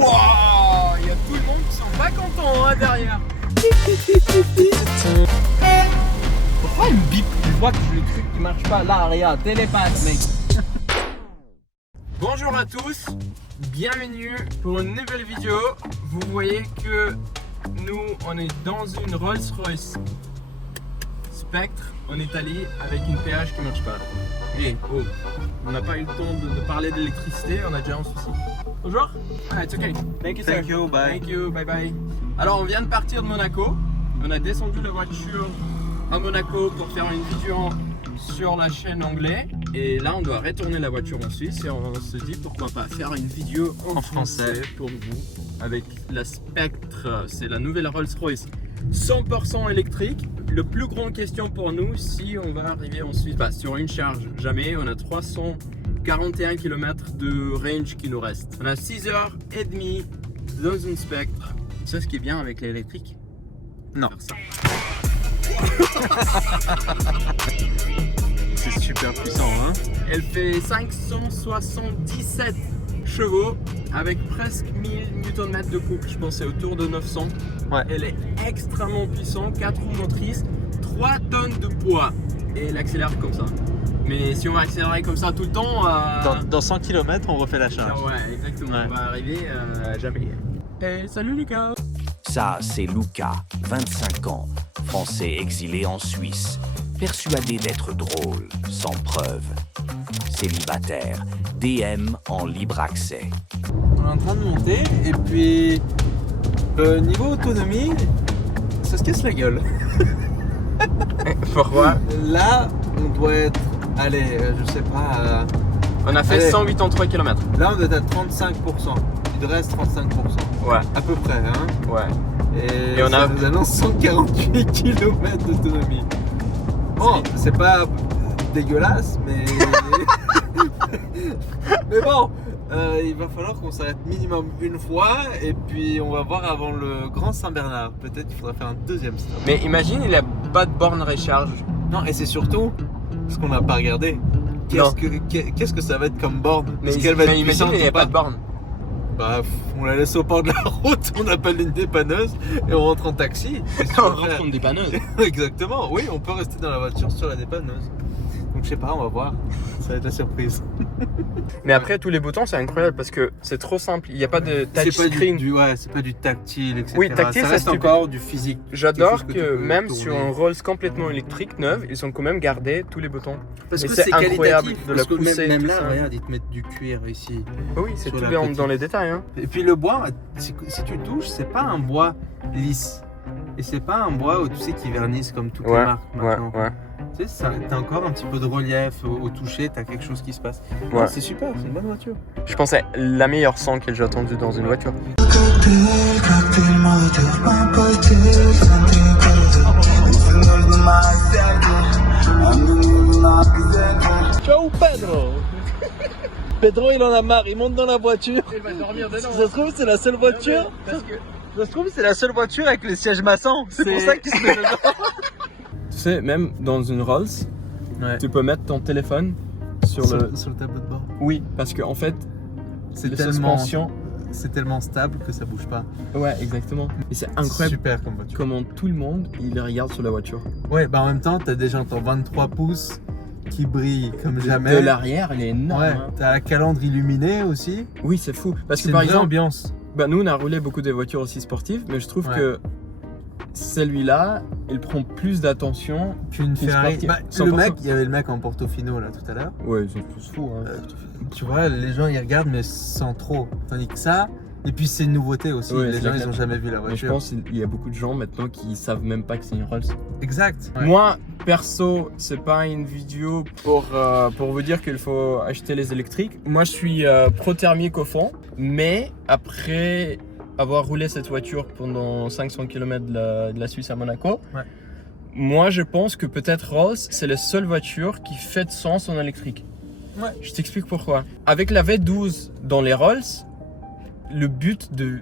Wouah, il y a tout le monde qui sont pas contents hein, derrière. Pourquoi il me bip? Je vois que le truc qui marche pas. Là, regarde, télépathe, mec. Bonjour à tous, bienvenue pour une nouvelle vidéo. Vous voyez que nous, on est dans une Rolls-Royce Spectre en Italie avec une péage qui marche pas. Et oh, on n'a pas eu le temps de parler d'électricité, on a déjà un souci. Bonjour. Ah, it's okay. Thank you, sir. Thank you, bye. Thank you, bye bye. Alors, on vient de partir de Monaco. On a descendu la voiture à Monaco pour faire une vidéo sur la chaîne anglais. Et là, on doit retourner la voiture en Suisse et on se dit pourquoi pas faire une vidéo en français pour vous avec la Spectre. C'est la nouvelle Rolls-Royce 100% électrique. Le plus grande question pour nous, si on va arriver en Suisse, sur une charge, jamais. On a 341 km de range qui nous reste. On a 6h30 dans une Spectre. C'est ce qui est bien avec l'électrique. Non. Ça. C'est super puissant, hein. Elle fait 577 chevaux avec presque 1000 Nm de couple. Je pense c'est autour de 900. Ouais. Elle est extrêmement puissante, 4 roues motrices, 3 tonnes de poids et elle accélère comme ça. Mais si on va accélérer comme ça tout le temps... Dans 100 km, on refait la charge. Ouais, exactement. Ouais. On va arriver à jamais. Hey, salut Lucas. Ça, c'est Luca, 25 ans, français exilé en Suisse, persuadé d'être drôle, sans preuve. Célibataire, DM en libre accès. On est en train de monter et puis niveau autonomie, ça se casse la gueule. Pourquoi? Là, on doit être, allez, je sais pas. On a fait allez. 183 km. Là, on doit être à 35%. Il reste 35%. Ouais. À peu près, hein. Ouais. Et on ça a- nous annonce 148 km d'autonomie. Bon, c'est pas dégueulasse, mais. Mais bon, il va falloir qu'on s'arrête minimum une fois et puis on va voir avant le Grand Saint-Bernard. Peut-être qu'il faudra faire un deuxième stop. Mais imagine, il a pas de borne recharge. Non, et c'est surtout ce qu'on n'a pas regardé. Non. Qu'est-ce que ça va être comme borne? Mais, Est-ce qu'elle va être imagine, puissante il n'y a ou pas de borne. Bah, on la laisse au bord de la route, on appelle une dépanneuse et on rentre en taxi. Qu'est-ce qu'on On va faire? rentre en dépanneuse. Exactement, oui, on peut rester dans la voiture sur la dépanneuse. Donc je sais pas, on va voir. Ça va être la surprise. Mais après, tous les boutons, c'est incroyable parce que c'est trop simple. Il n'y a pas de C'est pas touchscreen. ouais, c'est pas du tactile, etc. Oui, tactile, ça ça, reste c'est encore du physique. J'adore Quelque chose que que tu peux même tourner. sur un Rolls complètement électrique neuf, ils ont quand même gardé tous les boutons. Parce Et que c'est c'est incroyable qualitatif. de la Parce que pousser, même tout là, ça. regarde, ils te mettent du cuir ici. Oui, c'est Sur tout la bien petite. dans les détails. Hein. Et puis le bois, si tu le touches, c'est pas un bois lisse. Et c'est pas un bois où tu sais qui vernissent comme toutes les marques maintenant. Tu sais, t'as encore un petit peu de relief au toucher, t'as quelque chose qui se passe. Ouais. Non, c'est super, c'est une bonne voiture. Je pense que c'est la meilleure son que j'ai entendue dans une voiture. Ciao Pedro. Pedro il en a marre, il monte dans la voiture. Il va dormir dedans. Ça se trouve c'est la seule voiture. Ça se trouve c'est la seule voiture avec les sièges maçons. C'est pour ça qu'il se met dedans. Tu sais, même dans une Rolls, Ouais. tu peux mettre ton téléphone sur le... sur le tableau de bord. Oui, parce qu'en fait, C'est les tellement, suspensions... c'est tellement stable que ça bouge pas. Ouais, exactement. Et c'est incroyable Super comme voiture. comment tout le monde, il regarde sur la voiture. Ouais, bah en même temps, t'as déjà ton 23 pouces qui brille comme jamais. De l'arrière, il est énorme. Ouais, hein. t'as la calandre illuminée aussi. Oui, c'est fou. Parce C'est que une par vraie exemple, ambiance. bah, nous, on a roulé beaucoup de voitures aussi sportives, mais je trouve Ouais. que celui-là, il prend plus d'attention. Qu'une Qui Ferrari. sportive. Bah, 100%. le mec, il y avait le mec en Portofino là tout à l'heure. Ouais, ils sont tous fous. Hein. Tu vois, les gens ils regardent mais sans trop. Tandis que ça, et puis c'est une nouveauté aussi. Ouais, les c'est gens clair. ils ont jamais vu la Mais je voiture. pense qu'il y a beaucoup de gens maintenant qui savent même pas que c'est une Rolls. Exact. Ouais. Moi, perso, c'est pas une vidéo pour vous dire qu'il faut acheter les électriques. Moi, je suis pro-thermique au fond, mais après avoir roulé cette voiture pendant 500 km de la Suisse à Monaco, Ouais. moi, je pense que peut-être Rolls, c'est la seule voiture qui fait de sens en électrique. Ouais. Je t'explique pourquoi. Avec la V12 dans les Rolls, le but de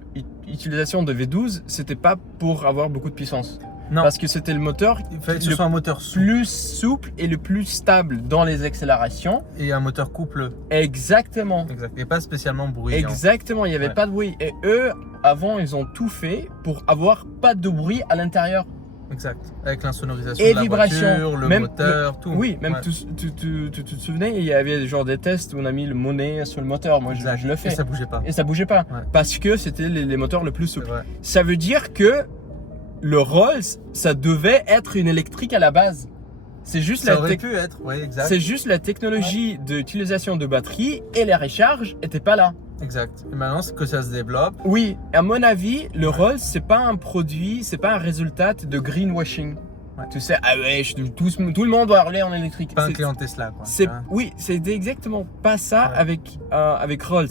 l'utilisation de V12, c'était pas pour avoir beaucoup de puissance. Non. Parce que c'était le moteur Il fallait que ce le soit un moteur souple plus souple et le plus stable dans les accélérations. et un moteur couple. Exactement. Exact. Et pas spécialement bruyant. Exactement, il n'y avait Ouais. pas de bruit. Et eux, avant, ils ont tout fait pour avoir pas de bruit à l'intérieur. Exact. Avec l'insonorisation Et de la vibration. voiture, le Même- moteur, tout. Oui, même Ouais. tu te souvenais, il y avait genre des tests où on a mis le monnaie sur le moteur. Moi, Exact. je le fais. Et ça bougeait pas. Et ça bougeait pas. Ouais. Parce que c'était les moteurs le plus C'est souples. vrai. Ça veut dire que le Rolls, ça devait être une électrique à la base. C'est juste Ça la aurait tech- pu être, oui, exact. C'est juste la technologie d'utilisation de batterie et la recharge n'était pas là. Exact. Et maintenant, c'est que ça se développe. Oui, à mon avis, le Rolls, c'est pas un produit, c'est pas un résultat de greenwashing. Ouais. Tu sais, ah ouais, tout le monde doit rouler en électrique. Pas un C'est- client Tesla, quoi. c'est, Tu vois. oui, c'est exactement pas ça Ouais. avec Rolls.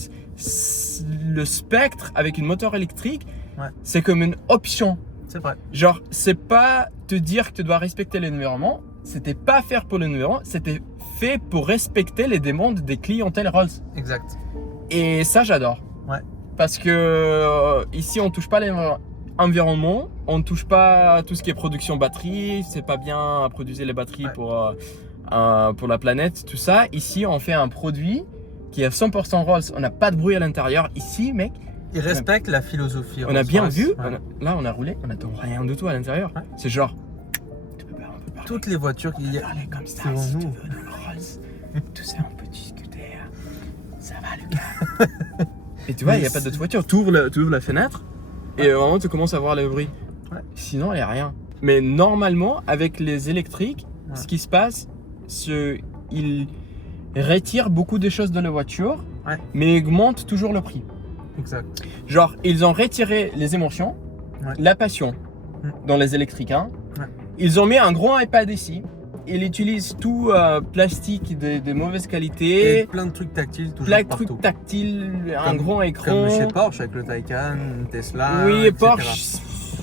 Le Spectre avec une moteur électrique, Ouais. c'est comme une option. C'est vrai. Genre, c'est pas te dire que tu dois respecter l'environnement, c'était pas faire pour l'environnement, c'était fait pour respecter les demandes des clientèles Rolls. Exact. Et ça, j'adore. Ouais. Parce que ici, on touche pas l'environnement, on touche pas tout ce qui est production batterie, c'est pas bien à produire les batteries Ouais. pour la planète, tout ça. Ici, on fait un produit qui est 100% Rolls, on n'a pas de bruit à l'intérieur. Ici, mec, Il respecte la philosophie. on a bien Rolls-Royce. vu, Ouais. là, on a roulé, on n'entend rien du tout à l'intérieur. Ouais. C'est genre, on peut parler. Toutes les voitures qu'il y a. Parler comme ça, Selon si nous. tu veux, dans le Rolls. Tout ça, on peut discuter. Ça va, Lucas. Et tu vois, il n'y a pas d'autre voiture. Tu ouvres la fenêtre et vraiment, tu commences à voir le bruit. Ouais. Sinon, il n'y a rien. Mais normalement, avec les électriques, Ouais. ce qui se passe, c'est qu'ils retirent beaucoup de choses de la voiture, Ouais. mais augmentent toujours le prix. Exact. Genre, ils ont retiré les émotions, Ouais. la passion Mm. dans les électriques. Hein. Ouais. Ils ont mis un gros iPad ici. Ils utilisent tout plastique de mauvaise Et qualité, plein de trucs tactiles, toujours plein de partout. trucs tactiles, un Comme- grand écran. Comme chez Porsche avec le Taycan, Tesla. Oui, et etc. Porsche,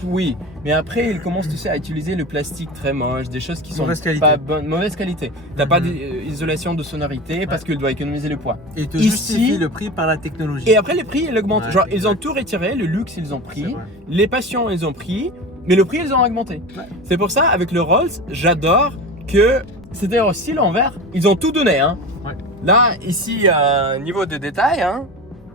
oui. Mais après, ils commencent tu sais, à utiliser le plastique très moche, des choses qui sont Mauvaise qualité. pas bonnes, mauvaise qualité. T'as pas Mhm. d'isolation de sonorité parce qu'il doit économiser le poids. Et te Ici- justifie le prix par la technologie. Et après, les prix, ils augmentent. Ouais, Genre, ils ont exact. tout retiré, le luxe, ils ont C'est pris, vrai. les passions, ils ont pris, mais le prix, ils ont augmenté. Ouais. C'est pour ça, avec le Rolls, j'adore que c'était aussi l'envers. Ils ont tout donné. Hein. Ouais. Là, ici, niveau de détail, hein,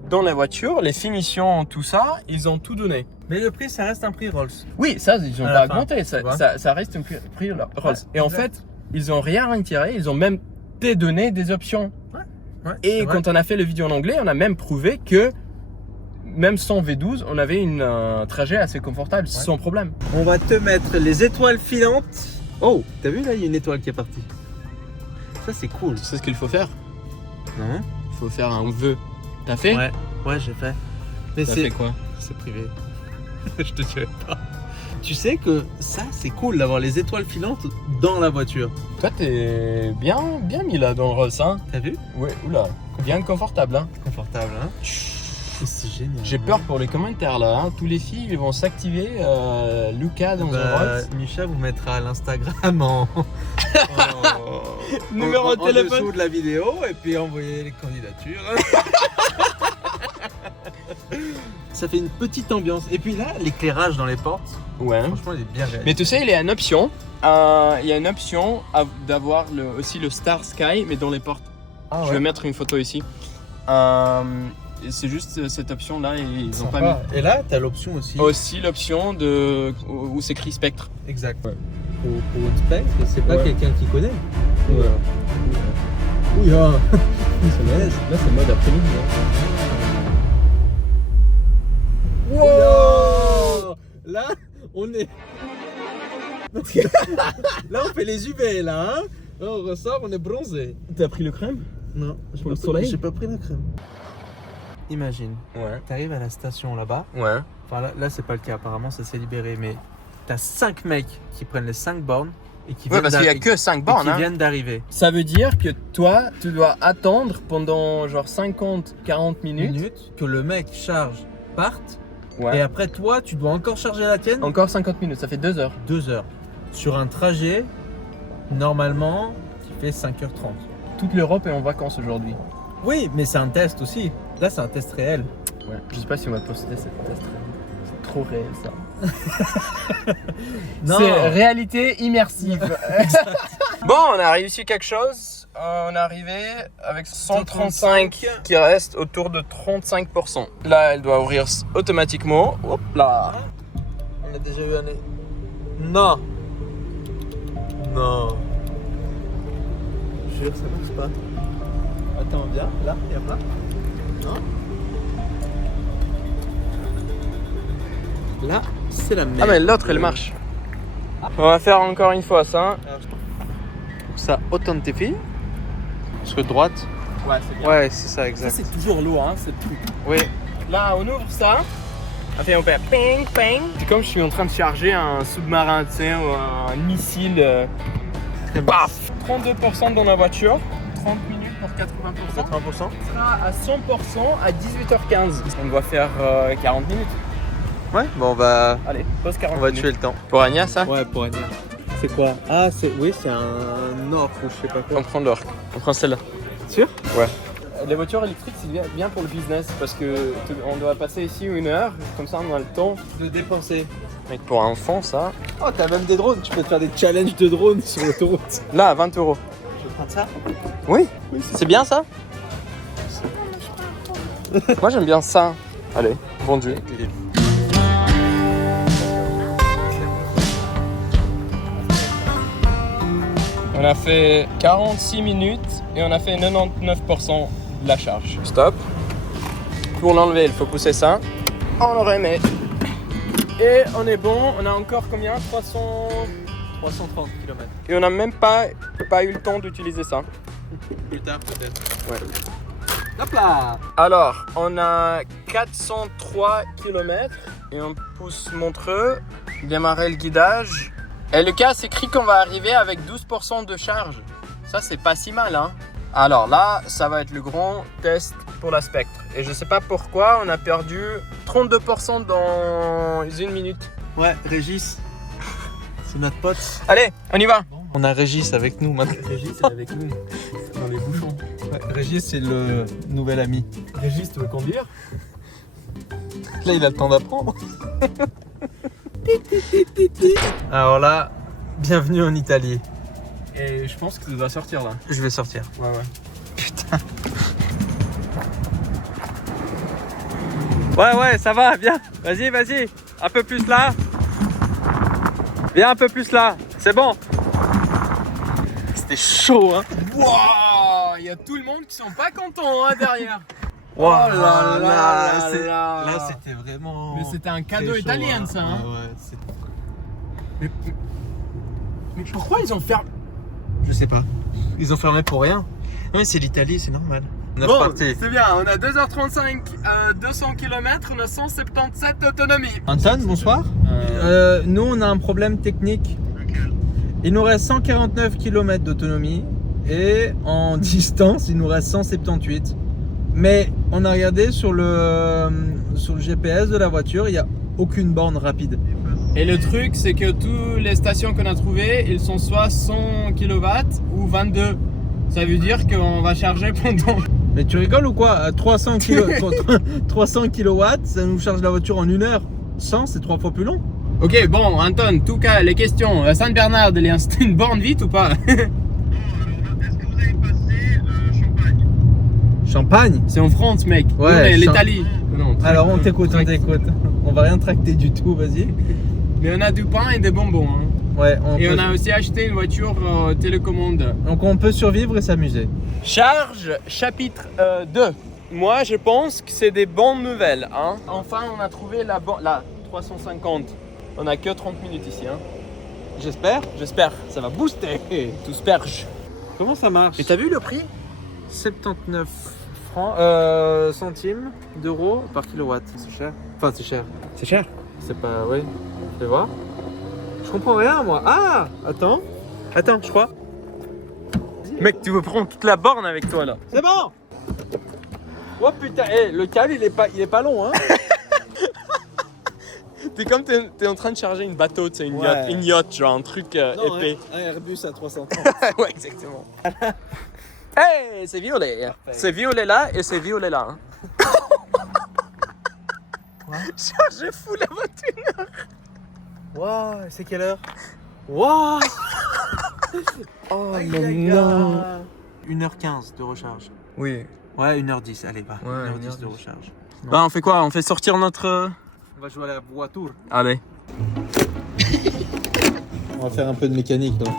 dans la voiture, les finitions, tout ça, ils ont tout donné. Mais le prix, ça reste un prix Rolls. Oui, ça, ils n'ont À pas la fin, augmenté. Ça, tu vois. ça reste un prix Rolls. Ouais, Et en exact. fait, ils n'ont rien retiré. Ils ont même te donné des options. Ouais, Et c'est vrai. quand on a fait le vidéo en anglais, on a même prouvé que même sans V12, on avait un trajet assez confortable, sans problème. On va te mettre les étoiles filantes. Oh, t'as vu là, il y a une étoile qui est partie. Ça, c'est cool. Tu sais ce qu'il faut faire? Non? Il faut faire un vœu. T'as fait? Ouais, j'ai fait. Mais T'as c'est fait quoi? c'est privé. Je te dirai pas. Tu sais que ça, c'est cool d'avoir les étoiles filantes dans la voiture. Toi, t'es bien mis là dans le Rolls, hein? T'as vu? Ouais, oula, bien confortable, hein? Confortable, hein? C'est génial. J'ai peur pour les commentaires là, hein. Tous les filles ils vont s'activer Lucas dans un Rolls. Micha vous mettra l'Instagram Numéro de en téléphone. dessous de la vidéo et puis envoyer les candidatures. Ça fait une petite ambiance. Et puis là, l'éclairage dans les portes, Ouais. franchement, il est bien réalisé. Mais tu sais, il y a une option. Il y a une option d'avoir aussi le Star Sky, mais dans les portes. Ah Je vais mettre une photo ici. C'est juste cette option là, ils ont pas mis. Et là, t'as l'option aussi. Aussi l'option où c'est écrit Spectre. Exact. Ouais. Pour une spec, c'est pas Ouais. quelqu'un qui connaît. Ouais. Oui, ah. Là, c'est mode après-midi. Wow. Là, on est. Là, on fait les UV là. Hein. Là, on ressort, on est bronzé. T'as pris le crème? Non, Pour le soleil? J'ai pas pris la crème. Imagine, Ouais. t'arrives à la station là-bas. Ouais. Enfin, là c'est pas le cas, apparemment ça s'est libéré. Mais t'as 5 mecs qui prennent les 5 bornes et qui Ouais, viennent parce qu'il y a d'arri- que 5 et bornes. qui Hein. viennent d'arriver. Ça veut dire que toi, tu dois attendre pendant genre 50-40 minutes. Que le mec charge, parte. Ouais. Et après, toi, tu dois encore charger la tienne. Encore 50 minutes, ça fait 2 heures. 2 heures. Sur un trajet, normalement, qui fait 5h30. Toute l'Europe est en vacances aujourd'hui. Oui, mais c'est un test aussi. Là, c'est un test réel. Ouais. Je sais pas si on va poster cette test. C'est trop réel ça. Non. C'est réalité immersive. Bon, on a réussi quelque chose. On est arrivé avec 135 qui reste autour de 35%. Là, elle doit ouvrir automatiquement. Hop là. On a déjà eu un... Non. Non. Je jure, ça marche pas. Attends, viens, là, il y a pas. Non. Là, c'est la merde. Ah mais l'autre elle marche. On va faire encore une fois ça. Ça authentifie. Parce que droite. Ouais, c'est bien. Ouais, c'est ça, Ça exact. c'est toujours lourd, hein, c'est tout. Oui. Là, on ouvre ça. Après, on fait ping, ping. C'est comme je suis en train de charger un sous-marin, tu sais, ou un missile. Paf 32% dans la voiture. 30 minutes pour 80%. 80%. On sera à 100% à 18h15. On doit faire 40 minutes. Ouais, bon, on va Allez, pause 40 on va minutes. tuer le temps. Pour Anya, ça Ouais, pour Anya. C'est quoi? Ah, oui, c'est un or ou je sais pas quoi. On prend l'or. On prend celle-là. Sûr? Ouais. Les voitures électriques, c'est bien pour le business parce que on doit passer ici 1 heure, comme ça on a le temps. De dépenser. Mec, pour un enfant, ça. Oh, t'as même des drones. Tu peux te faire des challenges de drones sur l'autoroute. Là, à 20 €. Je vais prendre ça. Oui, c'est bien ça. Moi j'aime bien ça. Allez, vendu. On a fait 46 minutes et on a fait 99% de la charge. Stop. Pour l'enlever, il faut pousser ça. On le remet. Et on est bon. On a encore combien 330 km. Et on n'a même pas eu le temps d'utiliser ça. Plus tard, peut-être. Ouais. Hop là. Alors, on a 403 km et on pousse Montreux, démarrer le guidage. Et le cas, c'est écrit qu'on va arriver avec 12% de charge. Ça, c'est pas si mal, hein. Alors là, ça va être le grand test pour la Spectre. Et je sais pas pourquoi, on a perdu 32% dans 1 minute. Ouais, Régis. C'est notre pote. Allez, on y va. On a Régis avec nous maintenant. Régis est avec nous, dans les bouchons. Ouais, Régis, c'est le nouvel ami. Régis, tu veux conduire? Là, il a le temps d'apprendre. Alors là, bienvenue en Italie. Et je pense que tu dois sortir là. Je vais sortir. Ouais, ouais. Ouais, ça va, viens. Vas-y. Un peu plus là. Viens un peu plus là. C'est bon. C'était chaud, hein. Wow, il y a tout le monde qui sont pas contents hein, derrière. Wow, là, là, c'était vraiment. Mais c'était un cadeau très chaud, italien, ça. Hein. Ouais, Mais pourquoi ils ont fermé? je sais pas. Ils ont fermé pour rien. Non, mais c'est l'Italie, c'est normal. On est Bon, reparti. c'est bien, on a 2h35, 200 km, on a 177 d'autonomie. Anton, bonsoir. Nous, on a un problème technique. Il nous reste 149 km d'autonomie et en distance, il nous reste 178. Mais on a regardé sur le GPS de la voiture, il n'y a aucune borne rapide. Et le truc, c'est que toutes les stations qu'on a trouvées, ils sont soit 100 kW ou 22. Ça veut dire qu'on va charger pendant... Mais tu rigoles ou quoi? 300 kW, ça nous charge la voiture en 1 heure. 100, c'est 3 fois plus long. Ok, bon, Anton, en tout cas, les questions. Sainte-Bernard, c'est une borne vite ou pas? Est-ce que vous avez passé Champagne? Champagne? C'est en France, mec. Ouais, Non, mais l'Italie. Non, Alors on t'écoute. On va rien tracter du tout, vas-y. Mais on a du pain et des bonbons. Hein. Ouais, Et on a aussi acheté une voiture télécommande. Donc on peut survivre et s'amuser. Charge, chapitre 2. Moi, je pense que c'est des bonnes nouvelles. Hein. Enfin, on a trouvé la 350. On a que 30 minutes ici. Hein. J'espère. J'espère. Ça va booster. Tout sperge. Comment ça marche? Et t'as vu le prix? 79 francs, centimes d'euros par kilowatt. C'est cher. Enfin, c'est cher. C'est cher. C'est pas... Oui. Tu vas voir. Je comprends rien, moi. Ah! Attends, je crois. Mec, tu veux prendre toute la borne avec toi là? C'est bon! Oh putain, le câble il est pas long, hein. T'es comme t'es en train de charger une bateau, tu sais, Ouais. une yacht, genre un truc épais. Un Airbus à 330. Ouais, exactement. Hey, c'est violet. Parfait. C'est violet là et c'est violet là. Hein. Chargez fou la voiture. Waouh, c'est quelle heure? Waouh. Oh mais non. 1h15 de recharge. Oui. Ouais, 1h10, allez, va. Ouais, 1h10 de recharge. Bah, on fait quoi? On fait sortir notre... On va jouer à la voiture. Allez. On va faire un peu de mécanique, donc.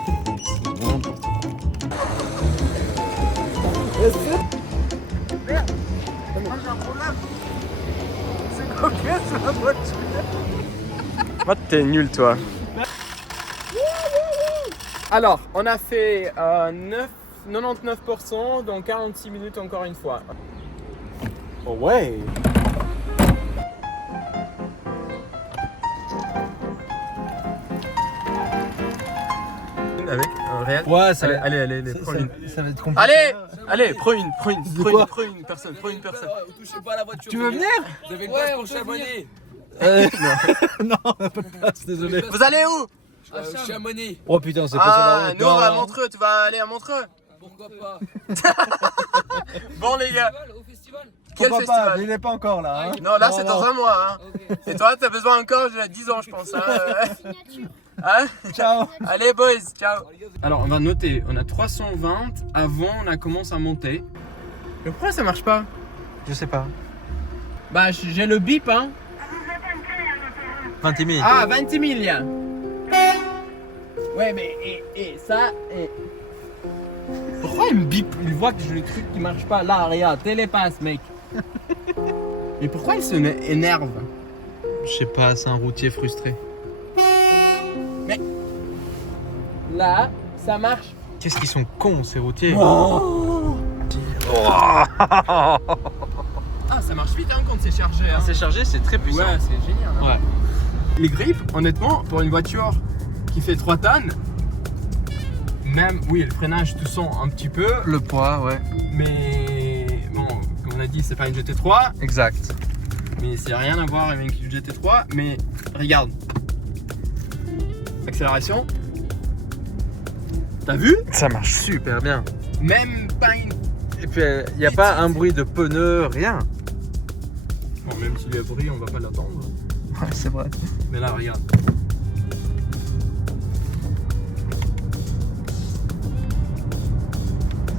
Ah, t'es nul, toi. Alors, on a fait 99% dans 46 minutes encore une fois. Oh ouais. Avec un réel. Ouais, ça Allez, prends une. Ça va être compliqué. Allez, prends une personne. Touchez pas à la voiture. Tu veux venir? Vous avez une place pour Chamonix. Non, on n'a pas de place, désolé. Vous allez où? Chamonix. Oh putain, c'est pas sur la route. Nous on va à Montreux, tu vas aller à Montreux? Pourquoi pas? Bon les gars, Au festival. quel Pourquoi pas, festival? mais il n'est pas encore là. Hein. Non, là c'est dans un mois. Hein. Ok. Et toi, t'as besoin encore de 10 ans, je pense. Hein. Hein? Ciao. Allez, boys, ciao. Alors, on va noter, on a 320 avant, on a commencé à monter. Mais pourquoi ça marche pas? Je sais pas. Bah, j'ai le bip, hein. 20 000. Ah, 20 000, là. Ouais, mais et ça, et. Pourquoi il me bip? Il voit que j'ai le truc qui marche pas. Là, regarde, télépasse, mec. Mais pourquoi il se énerve? Je sais pas, c'est un routier frustré. Là, ça marche. Qu'est-ce qu'ils sont cons ces routiers. Oh. Ah, ça marche vite hein, quand c'est chargé. Hein. C'est chargé, c'est très puissant. Ouais, c'est génial. Hein. Ouais. Les griffes, honnêtement, pour une voiture qui fait 3 tonnes, même, oui, le freinage, tu sens un petit peu, Le poids, ouais. mais bon, comme on a dit, c'est pas une GT3, Exact. mais c'est rien à voir avec une GT3, mais regarde. Accélération. T'as vu? Ça marche super bien. Même pas une... Et puis, il n'y a pas un bruit de pneus, rien. Bon, même s'il y a bruit, on va pas l'attendre. Ouais, c'est vrai. Mais là, regarde.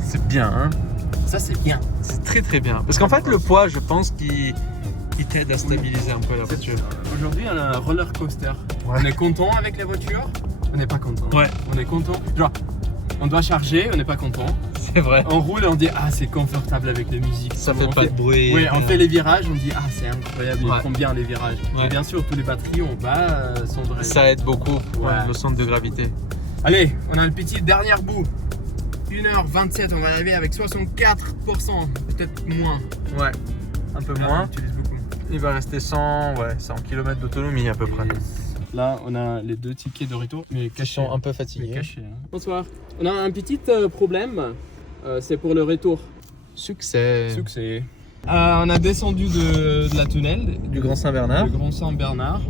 C'est bien, hein. Ça, c'est bien. C'est très très bien. Parce qu'en fait, le poids, je pense qu'il t'aide à stabiliser un peu la voiture. Aujourd'hui, on a un roller coaster. Ouais. On est content avec les voitures, on n'est pas content. Ouais. On est content. Genre, on doit charger, on n'est pas content. C'est vrai. On roule et on dit ah c'est confortable avec la musique. Ça On fait pas de bruit. Oui, on fait les virages, on dit ah c'est incroyable, Ouais. ils font bien les virages. Ouais. Et bien sûr, tous les batteries, on va s'endrayer. Ça aide beaucoup pour Ouais. le centre de gravité. Allez, on a le petit dernier bout. 1h27, on va arriver avec 64%, peut-être moins. Ouais. Un peu Là, moins. on utilise beaucoup. Il va rester 100 km d'autonomie à peu près. Là, on a les 2 tickets de retour, mais Ils cachés. sont un peu Mais fatigués. cachés, hein. Bonsoir. On a un petit problème, c'est pour le retour. Succès. Succès. On a descendu de la tunnel, Du Grand Saint-Bernard. du Grand Saint-Bernard.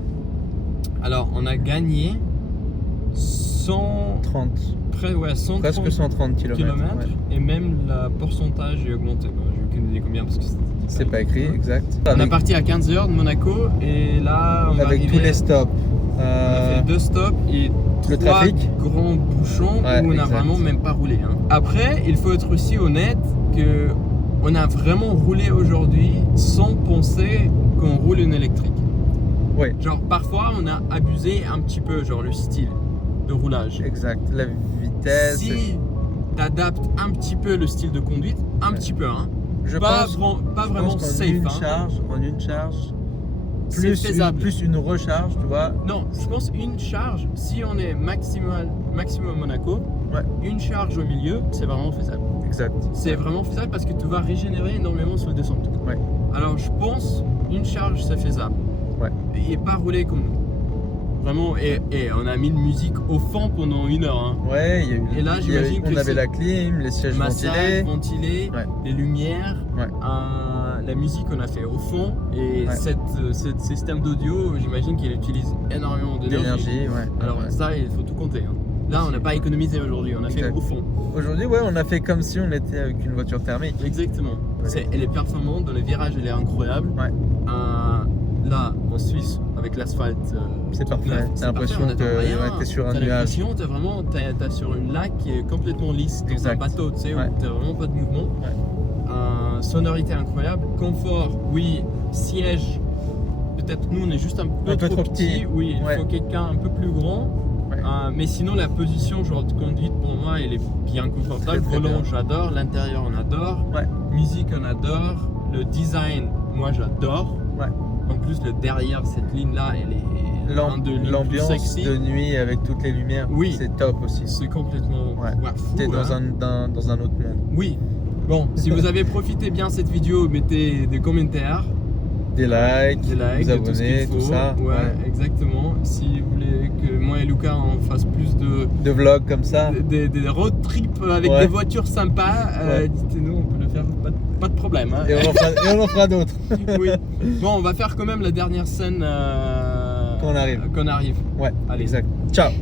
Alors, on a gagné 130 Presque 130 km. kilomètres et même le pourcentage est augmenté. Bon, j'ai aucune idée combien parce que C'est pas écrit, exact. On est parti à 15h de Monaco et là on va avec tous arriver- les stops. On a fait 2 stops et le 3 trafic. grands bouchons Ouais, où on a exact. vraiment même pas roulé. Hein. Après, il faut être aussi honnête que on a vraiment roulé aujourd'hui sans penser qu'on roule une électrique. Ouais. Genre parfois on a abusé un petit peu, genre le style de roulage. Exact. La vitesse. Si tu adaptes un petit peu le style de conduite, un Ouais. petit peu, hein. je Pas, pense, pas je vraiment pense qu'en safe. une Hein. en une charge, C'est faisable. plus une recharge, tu vois. Non, je pense une charge, si on est maximum Monaco, Ouais. une charge au milieu, c'est vraiment faisable. Exact. C'est vraiment faisable parce que tu vas régénérer énormément sur le descente. Ouais. Alors je pense une charge c'est faisable. Ouais. Et pas rouler comme nous. Vraiment, et on a mis de musique au fond pendant 1 heure. Hein. Ouais, il y a eu. Et là, j'imagine on que avait c'est la clim, les sièges Massage, ventilés. ventilé, Ouais. les lumières, Ouais. la musique qu'on a fait au fond et Ouais. ce système d'audio, j'imagine qu'il utilise énormément d'énergie. D'énergie, ouais. Alors Ouais. ça, il faut tout compter. Hein. Là, on n'a pas économisé aujourd'hui, on a fait Exact. au fond. Aujourd'hui, ouais, on a fait comme si on était avec une voiture thermique. Exactement. Ouais. Elle est performante, dans les virages, elle est incroyable. Ouais. Là, en Suisse, avec l'asphalte, C'est tout parfait. neuf, T'as c'est l'impression parfait, on que attend rien. ouais, t'es sur un T'as nuage. l'impression, t'es vraiment t'es sur une lac qui est complètement lisse, dans Exact. un bateau, tu sais, Ouais. où t'as vraiment pas de mouvement. Ouais. Sonorité incroyable, confort, oui, siège. Peut-être nous on est juste un peu trop petit. Oui, il Ouais. faut quelqu'un un peu plus grand. Ouais. Mais sinon la position genre de conduite pour moi elle est bien confortable. Très, très Volant bien. j'adore, l'intérieur on adore, Ouais. musique on adore, le design moi j'adore. Ouais. En plus le derrière cette ligne là elle est un de lignes plus L'ambiance sexy. de nuit avec toutes les lumières, Oui. c'est top aussi. C'est complètement Ouais. fou, T'es dans, hein. dans un autre monde. Oui. Bon, si vous avez profité bien cette vidéo, mettez des commentaires. Des likes, Des likes, vous de tout ce abonner, qu'il faut. tout ça. Ouais, exactement. Si vous voulez que moi et Lucas on fasse plus De vlogs comme ça. des road trips avec Ouais. des voitures sympas, Ouais. dites-nous, on peut le faire, pas de problème. Hein. Et on en fera d'autres. Oui. Bon, on va faire quand même la dernière scène Qu'on arrive. Qu'on arrive. Ouais, Allez. exact. Ciao.